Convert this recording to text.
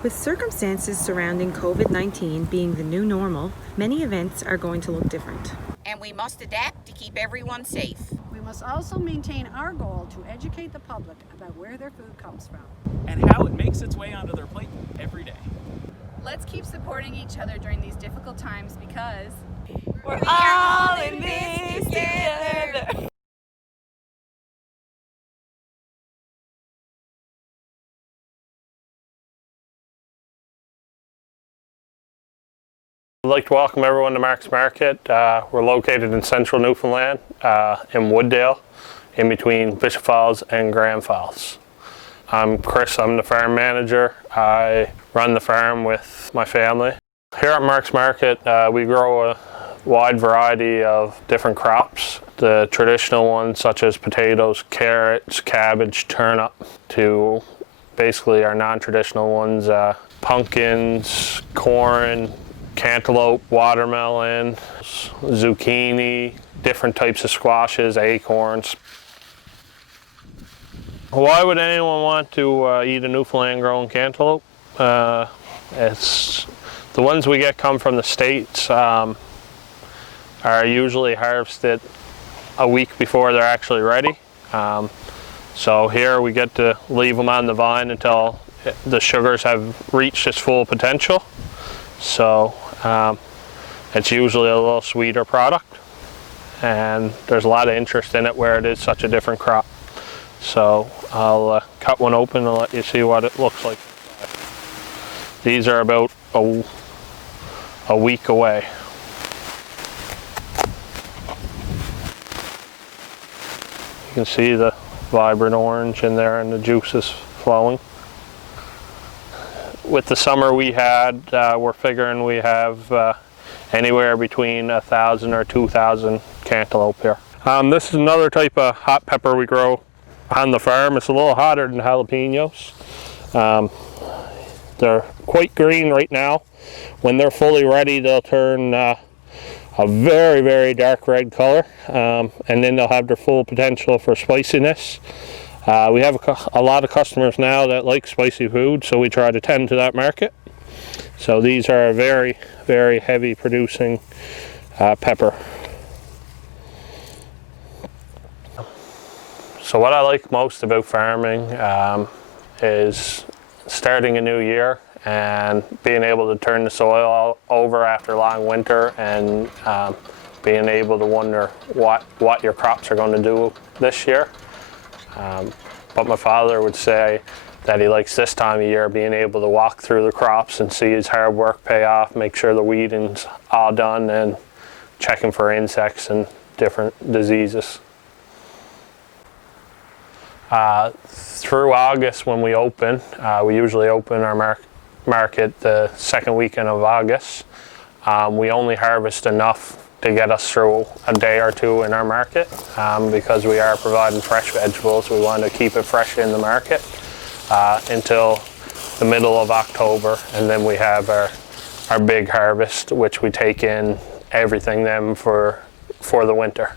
With circumstances surrounding COVID-19 being the new normal, many events are going to look different. And we must adapt to keep everyone safe. We must also maintain our goal to educate the public about where their food comes from. And how it makes its way onto their plate every day. Let's keep supporting each other during these difficult times because we're all in this together. I'd like to welcome everyone to Mark's Market. We're located in central Newfoundland, in Wooddale, in between Bishop Falls and Grand Falls. I'm Chris, I'm the farm manager. I run the farm with my family. Here at Mark's Market, we grow a wide variety of different crops. The traditional ones such as potatoes, carrots, cabbage, turnip, to basically our non-traditional ones, pumpkins, corn, cantaloupe, watermelon, zucchini, different types of squashes, acorns. Why would anyone want to eat a Newfoundland grown cantaloupe? It's the ones we get come from the States, are usually harvested a week before they're actually ready. So here we get to leave them on the vine until the sugars have reached its full potential. So it's usually a little sweeter product, and there's a lot of interest in it where it is such a different crop. So I'll cut one open and let you see what it looks like. These are about a week away. You can see the vibrant orange in there and the juice is flowing. With the summer we had, we're figuring we have anywhere between 1,000 or 2,000 cantaloupe here. This is another type of hot pepper we grow on the farm. It's a little hotter than jalapenos. They're quite green right now. When they're fully ready, they'll turn a very, very dark red color, and then they'll have their full potential for spiciness. We have a lot of customers now that like spicy food, so we try to tend to that market. So these are a very, very heavy producing pepper. So what I like most about farming is starting a new year and being able to turn the soil over after a long winter, and being able to wonder what your crops are going to do this year. But my father would say that he likes this time of year, being able to walk through the crops and see his hard work pay off, make sure the weeding's all done, and checking for insects and different diseases. Through August when we open, we usually open our market the second weekend of August. We only harvest enough to get us through a day or two in our market, because we are providing fresh vegetables. We want to keep it fresh in the market until the middle of October, and then we have our big harvest, which we take in everything then for the winter.